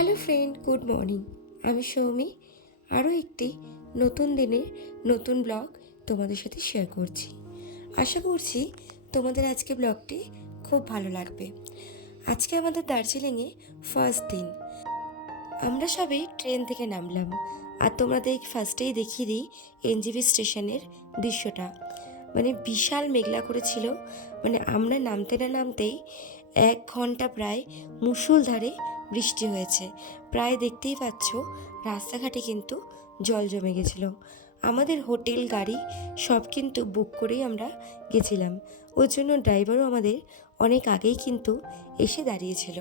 Hello friend, good morning. আমি সৌমি। আরও একটি নতুন দিনের নতুন ব্লগ তোমাদের সাথে শেয়ার করছি। আশা করছি তোমাদের আজকে ব্লগটি খুব ভালো লাগবে। আজকে আমাদের দার্জিলিংয়ে ফার্স্ট দিন। আমরা সবাই ট্রেন থেকে নামলাম। আর তোমাদের ফার্স্টেই দেখিয়ে দিই এনজিবি স্টেশনের দৃশ্যটা। মানে বিশাল মেঘলা করেছিল। মানে আমরা নামতে না নামতেই 1 ঘন্টা প্রায় মুষলধারে বৃষ্টি হয়েছে। প্রায় দেখতেই পাচ্ছ রাস্তাঘাটে কিন্তু জল জমে গেছিল। আমাদের হোটেল গাড়ি সব কিন্তু বুক করেই আমরা গেছিলাম। ওর জন্য ড্রাইভারও আমাদের অনেক আগেই কিন্তু এসে দাঁড়িয়েছিল।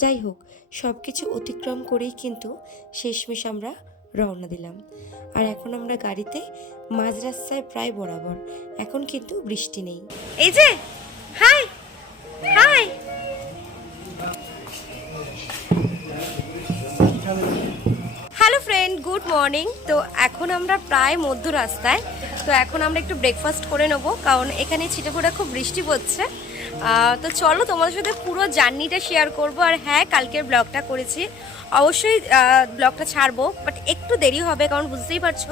যাই হোক, সব কিছু অতিক্রম করেই কিন্তু শেষমেশ আমরা রওনা দিলাম। আর এখন আমরা গাড়িতে মাঝ রাস্তায় প্রায় বরাবর। এখন কিন্তু বৃষ্টি নেই। এই যে high hi hello friend, good morning. তো এখন আমরা প্রায় মধ্য রাস্তায়। তো এখন আমরা একটু ব্রেকফাস্ট করে নেবো, কারণ এখানে ছিটেফোঁটা খুব বৃষ্টি পড়ছে। তো চলো তোমাদের সাথে পুরো জার্নিটা শেয়ার করব। আর হ্যাঁ, কালকের ব্লগটা করেছি, অবশ্যই ব্লগটা ছাড়বো, বাট একটু দেরি হবে, কারণ বুঝতেই পারছো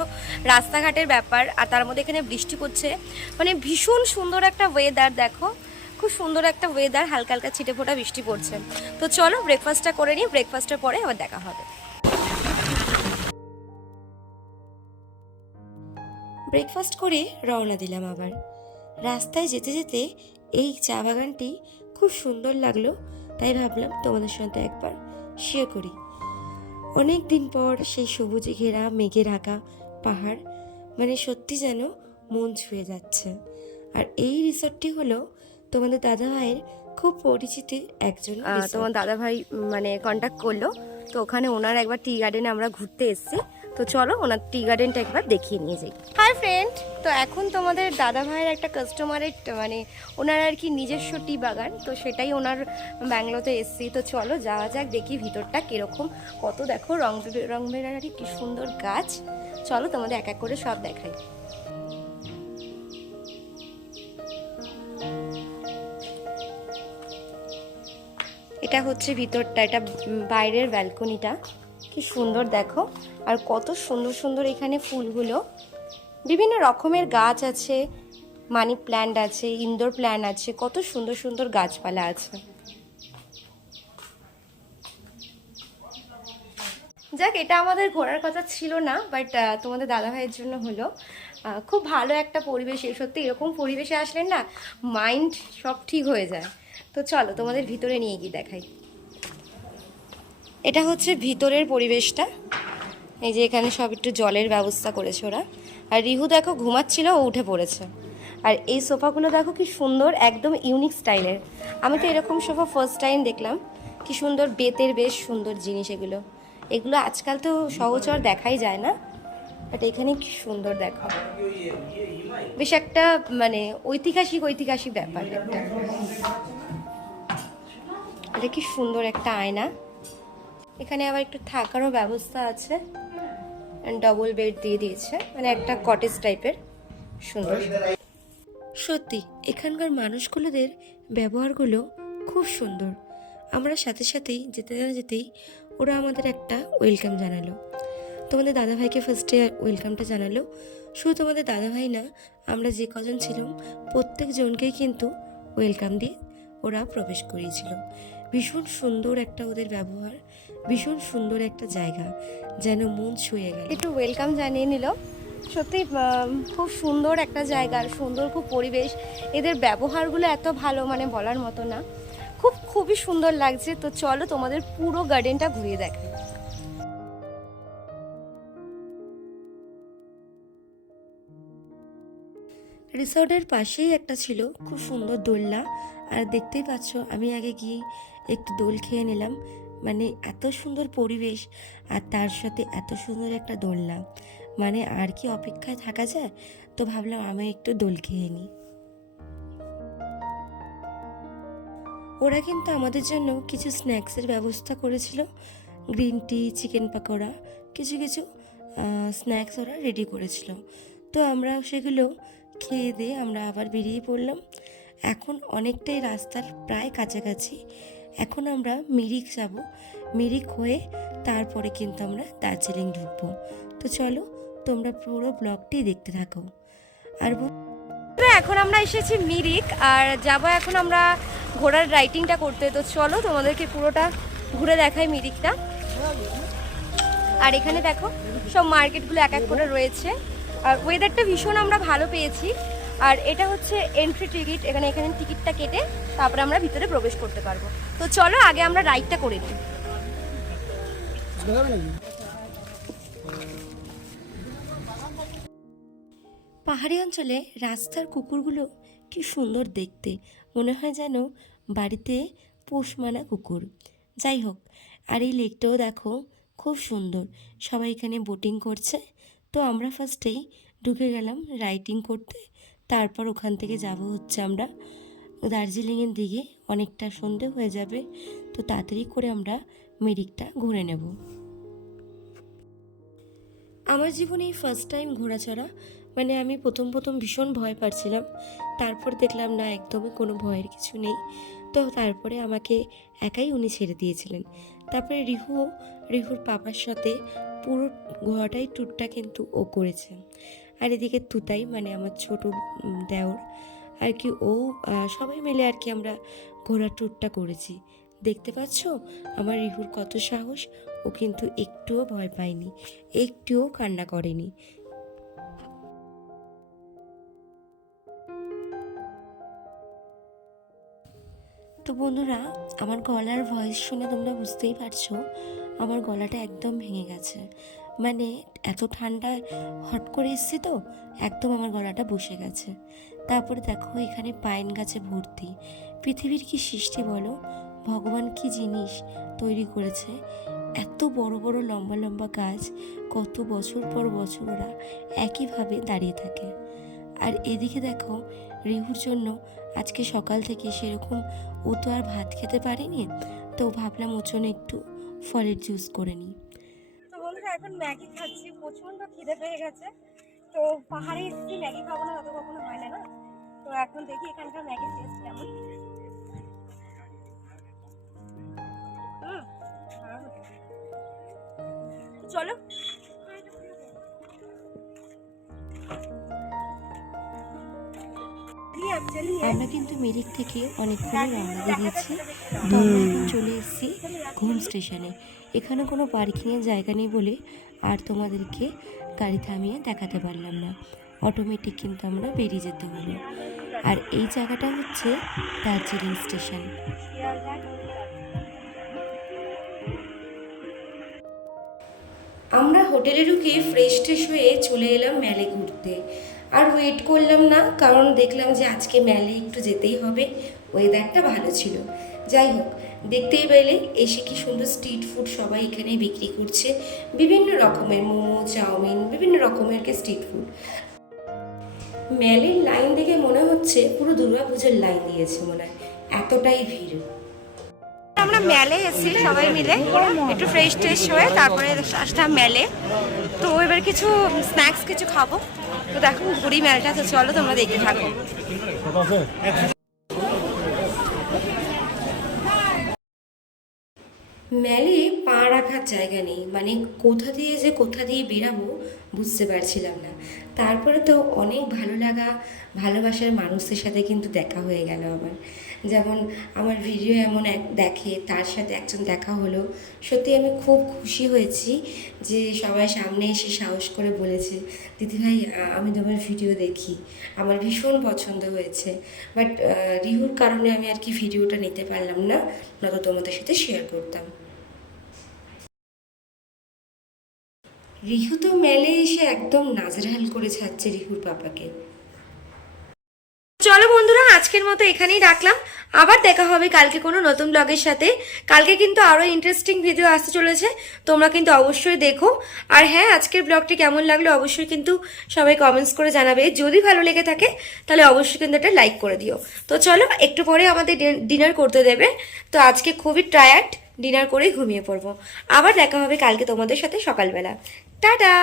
রাস্তাঘাটের ব্যাপার। আর তার মধ্যে এখানে বৃষ্টি পড়ছে, মানে ভীষণ সুন্দর একটা ওয়েদার। দেখো, খুব সুন্দর একটা ওয়েদার, হালকা হালকা ছিটেফোঁটা বৃষ্টি পড়ছে। তো চলো ব্রেকফাস্টটা করে নিই, ব্রেকফাস্টের পরে আবার দেখা হবে। ব্রেকফাস্ট করে রওনা দিলাম আবার। রাস্তায় যেতে যেতে এই চা বাগানটি খুব সুন্দর লাগলো, তাই ভাবলাম তোমাদের সাথে একবার শেয়ার করি। অনেক দিন পর সেই সবুজে ঘেরা মেঘে ঢাকা পাহাড়, মানে সত্যি যেন মন ছুঁয়ে যাচ্ছে। আর এই রিসর্টটি হলো তোমাদের দাদাভাইয়ের খুব পরিচিত একজন তোমার দাদা ভাই মানে কন্ট্যাক্ট করলো, তো ওখানে ওনার একবার টি গার্ডেনে আমরা ঘুরতে এসেছি। তো চলো ওনার টি গার্ডেনটা একবার দেখিয়ে নিয়ে যাই। হাই ফ্রেন্ড, তো এখন তোমাদের দাদা ভাইয়ের একটা কাস্টমারের মানে ওনার আর কি নিজস্ব টি বাগান, তো সেটাই ওনার ব্যাঙ্গালোতে এসেছি। তো চলো যাওয়া যাক, দেখি ভিতরটা কিরকম। কত দেখো রং বেরঙের কি সুন্দর গাছ। চলো তোমাদের এক এক করে সব দেখাই। এটা হচ্ছে ভিতরটা, এটা বাইরের ব্যালকনিটা। কি সুন্দর দেখো, আর কত সুন্দর সুন্দর এখানে ফুলগুলো। বিভিন্ন রকমের গাছ আছে, মানি প্ল্যান্ট আছে, ইনডোর প্ল্যান্ট আছে, কত সুন্দর সুন্দর গাছপালা আছে। যাক, এটা আমাদের ঘোরার কথা ছিল না, বাট তোমাদের দাদাভাইয়ের জন্য হলো। খুব ভালো একটা পরিবেশ, এই সত্যি এরকম পরিবেশে আসলে না মাইন্ড সব ঠিক হয়ে যায়। তো চলো তোমাদের ভিতরে নিয়ে গিয়ে দেখাই। এটা হচ্ছে ভিতরের পরিবেশটা। এই যে এখানে সব একটু জলের ব্যবস্থা করেছে ওরা। আর রিহু দেখো ঘুমাচ্ছিল, ও উঠে পড়েছে। আর এই সোফাগুলো দেখো কি সুন্দর, একদম ইউনিক স্টাইলের। আমি তো এরকম সোফা ফার্স্ট টাইম দেখলাম। কি সুন্দর বেতের, বেশ সুন্দর জিনিস এগুলো। এগুলো আজকাল তো সহজর দেখাই যায় না, বাট এখানে কি সুন্দর দেখো। বেশ একটা মানে ঐতিহাসিক ব্যাপার একটা। এটা কি সুন্দর একটা আয়না। এখানে আবার একটু থাকারও ব্যবস্থা আছে, ডবল বেড দিয়ে দিয়েছে, মানে একটা কটেজ টাইপের। সুন্দর। সত্যি এখানকার মানুষগুলোদের ব্যবহারগুলো খুব সুন্দর। আমরা সাথে সাথেই যেতে না যেতেই ওরা আমাদের একটা ওয়েলকাম জানালো। তোমাদের দাদাভাইকে ফার্স্টে ওয়েলকামটা জানালো। শুধু তোমাদের দাদাভাই না, আমরা যে কজন ছিলাম প্রত্যেকজনকেই কিন্তু ওয়েলকাম দিয়ে ওরা প্রবেশ করিয়েছিল। ভীষণ সুন্দর একটা ওদের ব্যবহার, ভীষণ সুন্দর একটা জায়গা, যেন মন ছুঁয়ে গেল। একটু ওয়েলকাম জানিয়ে নিল। সত্যি খুব সুন্দর একটা জায়গা, সুন্দর খুব পরিবেশ। এদের ব্যবহারগুলো এত ভালো, মানে বলার মতো না। খুবই সুন্দর লাগছে। তো চলো তোমাদের পুরো গার্ডেনটা ঘুরিয়ে দেখাই। রিসর্টের পাশেই একটা ছিল খুব সুন্দর দোলনা। আর দেখতেই পাচ্ছ, আমি আগে গিয়ে একটু দোল খেয়ে নিলাম। মানে এত সুন্দর পরিবেশ, আর তার সাথে এত সুন্দর একটা দোলনা, মানে আর কি অপেক্ষায় থাকা যায়। তো ভাবলাম আমি একটু দোল খেয়ে নিই। ওরা কিন্তু আমাদের জন্য কিছু স্ন্যাক্সের ব্যবস্থা করেছিল। গ্রিন টি, চিকেন পাকোড়া, কিছু কিছু স্ন্যাক্স ওরা রেডি করেছিল। তো আমরা সেগুলো খেয়ে দিয়ে আমরা আবার বেরিয়ে পড়লাম। এখন অনেকটাই রাস্তার প্রায় কাছাকাছি। এখন আমরা মিরিক যাব। মিরিক হয়ে তারপরে কিন্তু আমরা দার্জিলিং ঢুকবো। তো চলো তোমরা পুরো ব্লগটি দেখতে থাকো। আর এখন আমরা এসেছি মিরিক, আর যাব এখন আমরা ঘোড়ার রাইডিংটা করতে। তো চলো তোমাদেরকে পুরোটা ঘুরে দেখাই মিরিকটা। আর এখানে দেখো সব মার্কেটগুলো এক এক করে রয়েছে, আর ওয়েদারটা ভীষণ আমরা ভালো পেয়েছি। আর এটা হচ্ছে এন্ট্রি টিকিট, এখানে টিকিটটা কেটে তারপরে আমরা ভিতরে প্রবেশ করতে পারবো। তো চলো আগে আমরা রাইডটা করে নিই। পাহাড়ি অঞ্চলে রাস্তার কুকুরগুলো কি সুন্দর দেখতে, মনে হয় যেন বাড়িতে পোষ মানা কুকুর। যাই হোক, আর এই লেকটাও দেখো খুব সুন্দর, সবাই এখানে বোটিং করছে। তো আমরা ফার্স্টেই ঢুকে গেলাম রাইডিং করতে, তারপর ওখান থেকে যাব হচ্ছে আমরা দার্জিলিংয়ের দিকে। অনেকটা সন্ধে হয়ে যাবে, তো তাড়াতাড়ি করে আমরা মিরিকটা ঘুরে নেব। আমার জীবনে এই ফার্স্ট টাইম ঘোড়া চড়া, মানে আমি প্রথম ভীষণ ভয় পাচ্ছিলাম, তারপর দেখলাম না একদমই কোনো ভয়ের কিছু নেই। তো তারপরে আমাকে একাই উনি ছেড়ে দিয়েছিলেন। তারপরে রিহুর পাপার সাথে পুরো ঘোড়াটাই ট্যুরটা কিন্তু ও করেছে। আর এদিকে তুতাই মানে আমার ছোট দেওর আর কি, ও সবাই মিলে আর কি আমরা ঘোড়ার ট্যুরটা করেছি। দেখতে পাচ্ছ আমার রিহুর কত সাহস, ও কিন্তু একটুও ভয় পায়নি, একটুও কান্না করেনি। তো বন্ধুরা, আমার গলার ভয়েস শুনে তোমরা বুঝতেই পারছো আমার গলাটা একদম ভেঙে গেছে। মানে এত ঠান্ডায় হট করে এসছি তো একদম আমার গলাটা বসে গেছে। তারপরে দেখো এখানে পাইন গাছে ভর্তি। পৃথিবীর কি সৃষ্টি বলো, ভগবান কি জিনিস তৈরি করেছে। এত বড় বড় লম্বা লম্বা গাছ, কত বছর পর বছর ওরা একইভাবে দাঁড়িয়ে থাকে। আর এদিকে দেখো রিহুর জন্য আজকে সকাল থেকে সেরকম ও তো আর ভাত খেতে পারেনি, তো ভাবলাম ওর জন্য একটু ফলের জুস করে নিই। তো বন্ধুরা এখন ম্যাগি খাচ্ছি, প্রচন্ড খিদে পেয়ে গেছে। তো পাহাড়ে এসেছি, ম্যাগি খাবো না, তো কখনো হয় না না। তো এখন দেখি এখানকার ম্যাগির টেস্ট কেমন। চলো আমরা কিন্তু মিরিক থেকে অনেকক্ষণই রওনা দিয়ে দিয়েছি। তো আমরা এখন চলে এসেছি ঘুম স্টেশনে। এখানে কোনো পার্কিংয়ের জায়গা নেই বলে আর তোমাদেরকে গাড়ি থামিয়ে দেখাতে পারলাম না, অটোমেটিক কিন্তু আমরা বেরিয়ে যেতে হলো। আর এই জায়গাটা হচ্ছে দার্জিলিং স্টেশন। আমরা হোটেলে ঢুকে ফ্রেশ ট্রেশ হয়ে চলে এলাম ম্যালে ঘুরতে। আর ওয়েট করলাম না, কারণ দেখলাম যে আজকে ম্যালে একটু যেতেই হবে, ওয়েদারটা ভালো ছিল। যাই হোক, দেখতেই পেলে এসে কি সুন্দর স্ট্রিট ফুড সবাই এখানে বিক্রি করছে, বিভিন্ন রকমের মোমো, চাউমিন, বিভিন্ন রকমের স্ট্রিট ফুড। ম্যালের লাইন দেখে মনে হচ্ছে পুরো দুর্গাপুজোর লাইন দিয়েছে মনে হয়, এতটাই ভিড়। আমরা মেলে এসেছি সবাই মিলে একটু ফ্রেশ ট্রেশ হয়ে, তারপরে আসলাম মেলে। তো এবার কিছু স্ন্যাক্স কিছু খাবো। তো দেখো ঘুরি মেলটা, তো চলো তোমরা দেখতে থাকো। ম্যালে পা রাখার জায়গা নেই, মানে কোথা দিয়ে বেরাবো বুঝতে পারছিলাম না। তারপরে তো অনেক ভালো লাগা ভালোবাসার মানুষদের সাথে কিন্তু দেখা হয়ে গেল আমার। যেমন আমার ভিডিও এমন এক দেখে, তার সাথে একজন দেখা হলো। সত্যি আমি খুব খুশি হয়েছি যে সবাই সামনে এসে সাহস করে বলেছে, দিদিভাই আমি তোমার ভিডিও দেখি, আমার ভীষণ পছন্দ হয়েছে। বাট রিহুর কারণে আমি আর কি ভিডিওটা নিতে পারলাম না, নয়তো তোমাদের সাথে শেয়ার করতাম। রিহু তো মেলে এসে একদম নাজেহাল করে ছাড়ছে রিহুর পাপাকে। চলো বন্ধুরা, আজকের মতো এখানেই রাখলাম। আবার দেখা হবে কালকে কোনো নতুন ব্লগের সাথে। কালকে কিন্তু আরও ইন্টারেস্টিং ভিডিও আসতে চলেছে, তোমরা কিন্তু অবশ্যই দেখো। আর হ্যাঁ, আজকের ব্লগটি কেমন লাগলো অবশ্যই কিন্তু সবাই কমেন্টস করে জানাবে। যদি ভালো লেগে থাকে তাহলে অবশ্যই কিন্তু একটা লাইক করে দিও। তো চলো, একটু পরে আমাদের ডিনার করতে দেবে। তো আজকে খুবই টায়ার্ড, ডিনার করেই ঘুমিয়ে পড়বো। আবার দেখা হবে কালকে তোমাদের সাথে সকালবেলা। টাটা।